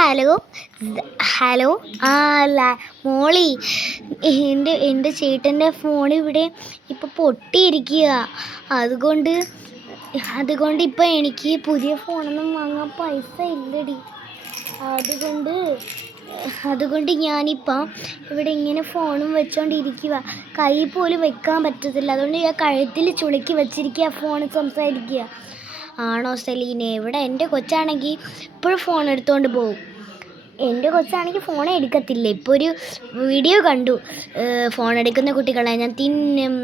Hello hello അല്ല മോളി, എൻ്റെ ചേട്ടൻ്റെ ഫോൺ ഇവിടെ ഇപ്പോൾ പൊട്ടിയിരിക്കുക. അതുകൊണ്ട് ഇപ്പോൾ എനിക്ക് പുതിയ ഫോണൊന്നും വാങ്ങാൻ പൈസ ഇല്ലടി. അതുകൊണ്ട് ഞാനിപ്പം ഇവിടെ ഇങ്ങനെ ഫോണും വെച്ചോണ്ടിരിക്കുക. കൈ പോലും വെക്കാൻ പറ്റത്തില്ല. അതുകൊണ്ട് ഞാൻ കഴുത്തിൽ ചുളുക്കി വെച്ചിരിക്കുക, ഫോൺ സംസാരിക്കുക. ആണോ സെലീനെ? ഇവിടെ എൻ്റെ കൊച്ചാണെങ്കിൽ ഇപ്പോഴും ഫോൺ എടുത്തുകൊണ്ട് പോകും. എൻ്റെ കൊച്ചാണെങ്കിൽ ഫോണേ എടുക്കത്തില്ല. ഇപ്പോൾ ഒരു വീഡിയോ കണ്ടു, ഫോൺ എടുക്കുന്ന കുട്ടികളെ ഞാൻ തിന്നും.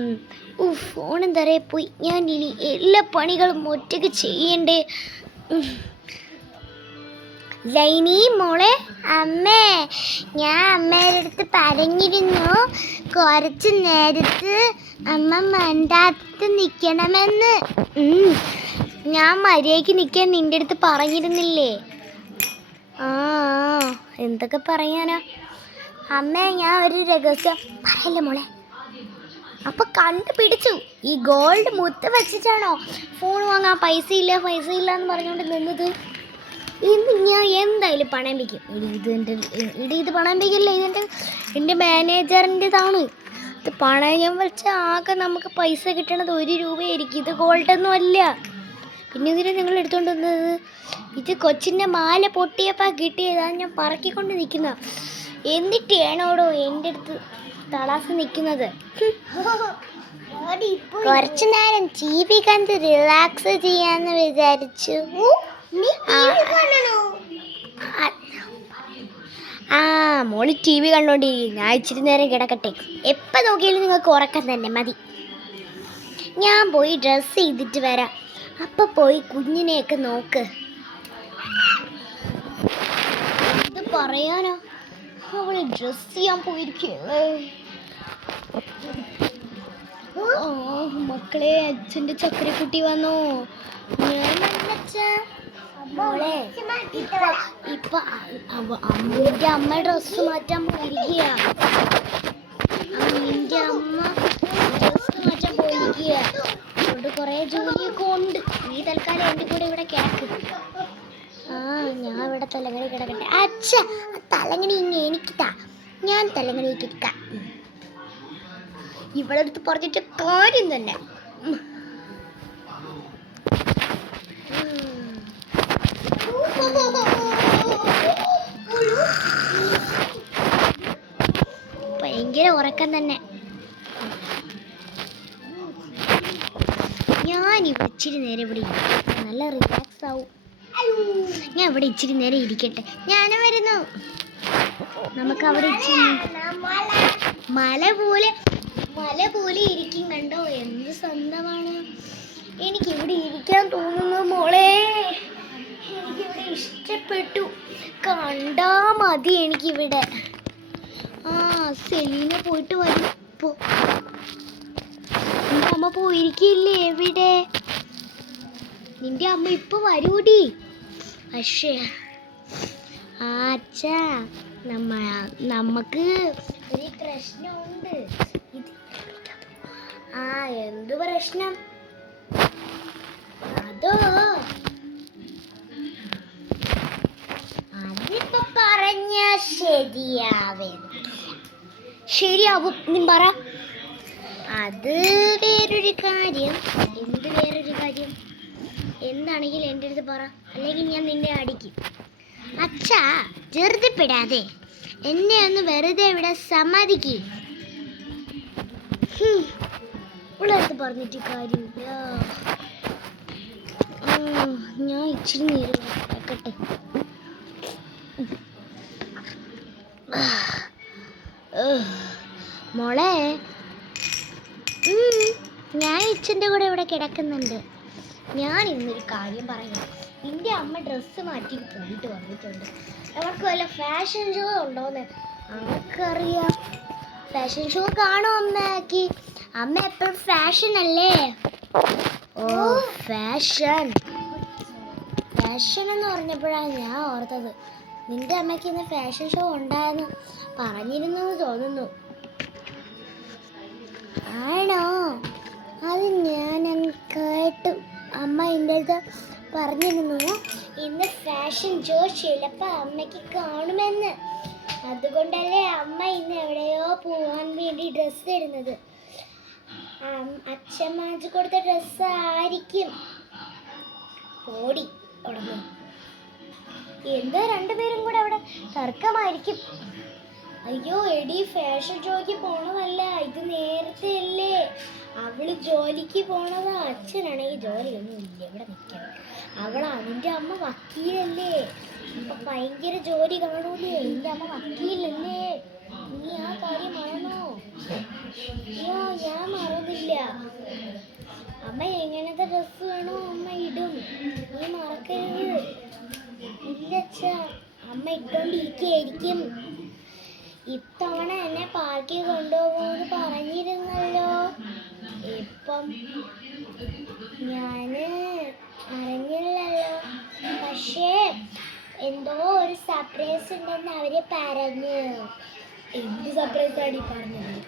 ഫോണും തറയെ പോയി. ഞാൻ ഇനി എല്ലാ പണികളും ഒറ്റയ്ക്ക് ചെയ്യണ്ടേ. ലൈനി മോളെ, അമ്മേ, ഞാൻ അമ്മയുടെ അടുത്ത് പറഞ്ഞിരുന്നു കുറച്ച് നേരത്ത് അമ്മ മണ്ടാത്ത് നിൽക്കണമെന്ന്. ഞാൻ മര്യാദയ്ക്ക് നിൽക്കാൻ നിൻ്റെ അടുത്ത് പറഞ്ഞിരുന്നില്ലേ? എന്തൊക്കെ പറയാനാ അമ്മേ. ഞാൻ ഒരു രഹസ്യം പറയല്ലേ മോളെ. അപ്പൊ കണ്ടുപിടിച്ചു, ഈ ഗോൾഡ് മുത്ത് വെച്ചിട്ടാണോ ഫോൺ വാങ്ങാൻ പൈസ ഇല്ല എന്ന് പറഞ്ഞുകൊണ്ട് നിന്നത്. ഇന്ന് ഞാൻ എന്തായാലും പണയം വയ്ക്കും. ഇത് പണയം വയ്ക്കില്ല, എൻ്റെ മാനേജറിൻ്റെതാണ്. ഇത് പണയം വെച്ചാൽ ആകെ നമുക്ക് പൈസ കിട്ടണത് 1 രൂപയായിരിക്കും. ഇത് ഗോൾഡൊന്നും അല്ല. പിന്നെ ഇതിനെ നിങ്ങൾ എടുത്തുകൊണ്ട് വന്നത്? ഇത് കൊച്ചിൻ്റെ മാല പൊട്ടിയപ്പോൾ കിട്ടിയതാണ്. ഞാൻ പറക്കിക്കൊണ്ട് നിൽക്കുന്ന. എന്നിട്ടാണോടോ എൻ്റെ അടുത്ത് തളാസ് നിൽക്കുന്നത്? കുറച്ചു നേരം TV കണ്ട് റിലാക്സ് ചെയ്യാന്ന് വിചാരിച്ചു. മോളി TV കണ്ടോണ്ടിരിക്കും. ഞാൻ ഇച്ചിരി നേരം കിടക്കട്ടെ. എപ്പോൾ നോക്കിയാലും നിങ്ങൾക്ക് ഉറക്കം തന്നെ മതി. ഞാൻ പോയി ഡ്രസ്സ് ചെയ്തിട്ട് വരാം. അപ്പം പോയി കുഞ്ഞിനെയൊക്കെ നോക്ക്. ഇത് പറയാനോ, അവളെ ഡ്രസ്സ് ചെയ്യാൻ പോയിരിക്കല്ലേ. മക്കളെ, അച്ഛൻ്റെ ചക്കരക്കുട്ടി വന്നോ? മോളെ, ഇപ്പൊ അമ്മൻ്റെ അമ്മ ഡ്രസ്സ് മാറ്റാൻ പോയിരിക്കുക. അമ്മൻ്റെ അമ്മ ഡ്രസ്സ് മാറ്റാൻ പോയിരിക്കുക. അതുകൊണ്ട് കുറേ ജോലിയൊക്കെ ഉണ്ട്. നീ തൽക്കാലം എൻ്റെ കൂടെ ഇവിടെ കിടക്ക്. ഞാൻ ഇവിടെ തലങ്ങണി കിടക്കട്ടെ. അച്ഛാ, തലങ്ങണി ഇങ്ങനെ എനിക്കിട്ടാ. ഞാൻ തലങ്ങണി കിടക്കാം. ഇവിടെ അടുത്ത് പറഞ്ഞിട്ട് കാര്യം തന്നെ. ഭയങ്കര ഉറക്കം തന്നെ. ഞാൻ ഇവിടെ ഇച്ചിരി നേരം ഇവിടെ നല്ല റിലാക്സ് ആവും. ഞാൻ ഇവിടെ ഇച്ചിരി നേരം ഇരിക്കട്ടെ. ഞാനും വരുന്നു. നമുക്ക് അവിടെ മല പോലെ ഇരിക്കും. കണ്ടോ എന്ത് സ്വന്തമാണ്. എനിക്കിവിടെ ഇരിക്കാൻ തോന്നുന്നു മോളെ. എനിക്കിവിടെ ഇഷ്ടപ്പെട്ടു. കണ്ടാ മതി എനിക്കിവിടെ. സെലീന പോയിട്ട് വരും. ഇപ്പോൾ നിന്റെ അമ്മ പോയിരിക്കില്ലേ? എവിടെ നിന്റെ അമ്മ? ഇപ്പൊ വരൂടി. പക്ഷേ അച്ഛാ, നമുക്ക് ഒരു പ്രശ്നമുണ്ട്. എന്ത് പ്രശ്നം? അതിപ്പോ പറഞ്ഞ ശരിയാവും. നീ പറ. അത് വേറൊരു കാര്യം. എന്ത് വേറൊരു കാര്യം? എന്താണെങ്കിലും എൻ്റെ അടുത്ത് പറ, അല്ലെങ്കിൽ ഞാൻ നിന്നെ അടിക്കും. അച്ഛാ, ചെറുതപ്പെടാതെ എന്നെ ഒന്ന് വെറുതെ ഇവിടെ സമ്മതിക്ക്. ഉള്ളടുത്ത് പറഞ്ഞിട്ട് കാര്യമില്ല. ഞാൻ ഇച്ചിരി നേരം വെക്കട്ടെ. മോളെ, ഞാൻ ഇച്ഛൻ്റെ കൂടെ ഇവിടെ കിടക്കുന്നുണ്ട്. ഞാൻ ഇന്നൊരു കാര്യം പറയാം. നിന്റെ അമ്മ ഡ്രസ്സ് മാറ്റി പോയിട്ട് വന്നിട്ടുണ്ട്. അവർക്ക് വല്ല ഫാഷൻ ഷോ ഉണ്ടോന്ന് ആർക്കറിയാം. ഫാഷൻ ഷോ കാണും അമ്മയ്ക്ക്. അമ്മ എപ്പോഴും ഫാഷൻ അല്ലേ. ഫാഷൻ എന്ന് പറഞ്ഞപ്പോഴാണ് ഞാൻ ഓർത്തത്. നിന്റെ അമ്മയ്ക്ക് ഇന്ന് ഫാഷൻ ഷോ ഉണ്ടായെന്ന് പറഞ്ഞിരുന്നു തോന്നുന്നു. ആണോ? അത് ഞാൻ കേട്ടു. അമ്മ എൻ്റെ അടുത്ത് പറഞ്ഞിരുന്നു ഇന്ന് ഫാഷൻ ഷോ ചിലപ്പോൾ അമ്മയ്ക്ക് കാണുമെന്ന്. അതുകൊണ്ടല്ലേ അമ്മ ഇന്ന് എവിടെയോ പോവാൻ വേണ്ടി ഡ്രസ്സ് ഇടുന്നത്. അച്ഛൻ വാങ്ങിച്ചു കൊടുത്ത ഡ്രസ്സ് ആയിരിക്കും. ഓടി ഉടനെ എന്താ രണ്ടുപേരും കൂടെ അവിടെ തർക്കമായിരിക്കും. അയ്യോ എടി, ഫാഷൻ ഷോയ്ക്ക് പോണതല്ല, ഇത് നേരത്തെ അല്ലേ. അവള് ജോലിക്ക് പോണതാ. അച്ഛനാണെങ്കിൽ ജോലിയൊന്നും ഇല്ല, ഇവിടെ നിൽക്കണം. അവന്റെ അമ്മ വക്കീലല്ലേ, അപ്പൊ ഭയങ്കര ജോലി കാണൂലേ. എൻ്റെ അമ്മ വക്കീലല്ലേ, നീ ആ കാര്യം മറന്നോ? അയ്യോ ഞാൻ മറന്നില്ല. അമ്മ എങ്ങനത്തെ ഡ്രസ്സ് വേണോ അമ്മ ഇടും, നീ മറക്കരുത്. ഇല്ല അച്ഛാ, അമ്മ ഇട്ടോണ്ടിരിക്കുകയായിരിക്കും. ഇത്തവണ എന്നെ പാർക്കിൽ കൊണ്ടുപോകുമെന്ന് പറഞ്ഞിരുന്നല്ലോ. ഇപ്പം ഞാന് അറിഞ്ഞില്ലല്ലോ. പക്ഷേ എന്തോ ഒരു സർപ്രൈസ് ഉണ്ടെന്ന് അവര് പറഞ്ഞു. എന്ത് സർപ്രൈസ് ആടി പറഞ്ഞത്?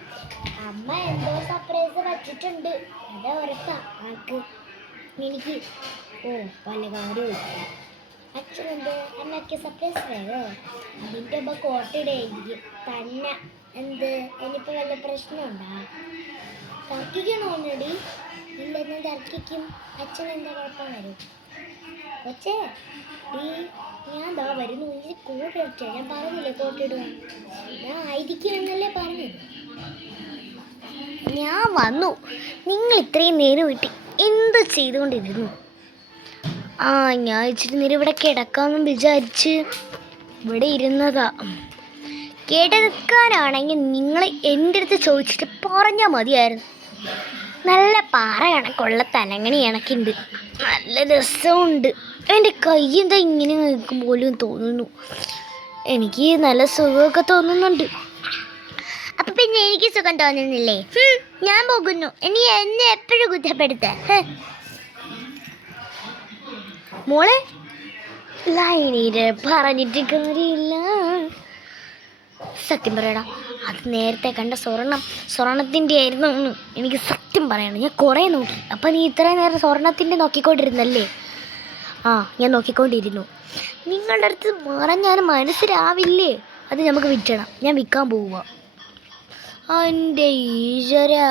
അമ്മ എന്തോ സർപ്രൈസ് വച്ചിട്ടുണ്ട്, അത് ഉറപ്പാ ആൾക്ക്, എനിക്ക്. ഓ പല കാര്യവും. അച്ഛനെന്ത് അമ്മയ്ക്ക് സർപ്രൈസ് വേണോ? അതിൻ്റെ അമ്മ കോട്ടയിടായിരിക്കും തന്നെ. എന്ത് ഇനിയിപ്പോൾ വല്ല പ്രശ്നമുണ്ടാ? തർക്കിക്കണോന്നടി? ഇല്ല ഞാൻ തർക്കിക്കും. അച്ഛൻ എന്താ കുഴപ്പം വരും? കൊച്ചേ ഡീ, ഞാൻ ദാ വരുന്നു, ഇത് കോട്ടിട്ടേ. ഞാൻ പറഞ്ഞില്ലേ കോട്ടിടുക, ഞാൻ ആയിരിക്കും എന്നല്ലേ പറഞ്ഞത്. ഞാൻ വന്നു. നിങ്ങൾ ഇത്രയും നേരം വീട്ടിൽ എന്ത് ചെയ്തുകൊണ്ടിരുന്നു? ഞാൻ ഇച്ചിരി നേരം ഇവിടെ കിടക്കാമെന്ന് വിചാരിച്ച് ഇവിടെ ഇരുന്നതാ. കിടക്കാനാണെങ്കിൽ നിങ്ങൾ എൻ്റെ അടുത്ത് ചോദിച്ചിട്ട് പറഞ്ഞാൽ മതിയായിരുന്നു. നല്ല പാറ കണക്കുള്ള തലങ്ങണി കണക്കുണ്ട്, നല്ല രസമുണ്ട്. എൻ്റെ കൈ എന്താ ഇങ്ങനെ നിൽക്കും പോലും തോന്നുന്നു. എനിക്ക് നല്ല സുഖമൊക്കെ തോന്നുന്നുണ്ട്. അപ്പം പിന്നെ എനിക്ക് സുഖം തോന്നുന്നില്ലേ? ഞാൻ പോകുന്നു. ഇനി എന്നെ എപ്പോഴും കുറ്റപ്പെടുത്ത മോളെ. ലൈനീര് പറഞ്ഞിട്ട് കാര്യമില്ല. സത്യം പറയടാ, അത് നേരത്തെ കണ്ട സ്വർണത്തിൻ്റെ ആയിരുന്നു എന്ന് എനിക്ക് സത്യം പറയണം. ഞാൻ കുറേ നോക്കി. അപ്പം നീ ഇത്രയും നേരം സ്വർണത്തിൻ്റെ നോക്കിക്കൊണ്ടിരുന്നല്ലേ? ഞാൻ നോക്കിക്കൊണ്ടിരുന്നു. നിങ്ങളുടെ അടുത്ത് മറഞ്ഞാലും മനസ്സിലാവില്ലേ? അത് നമുക്ക് വിറ്റണം. ഞാൻ വിൽക്കാൻ പോവുക. എൻ്റെ ഈശ്വരാ.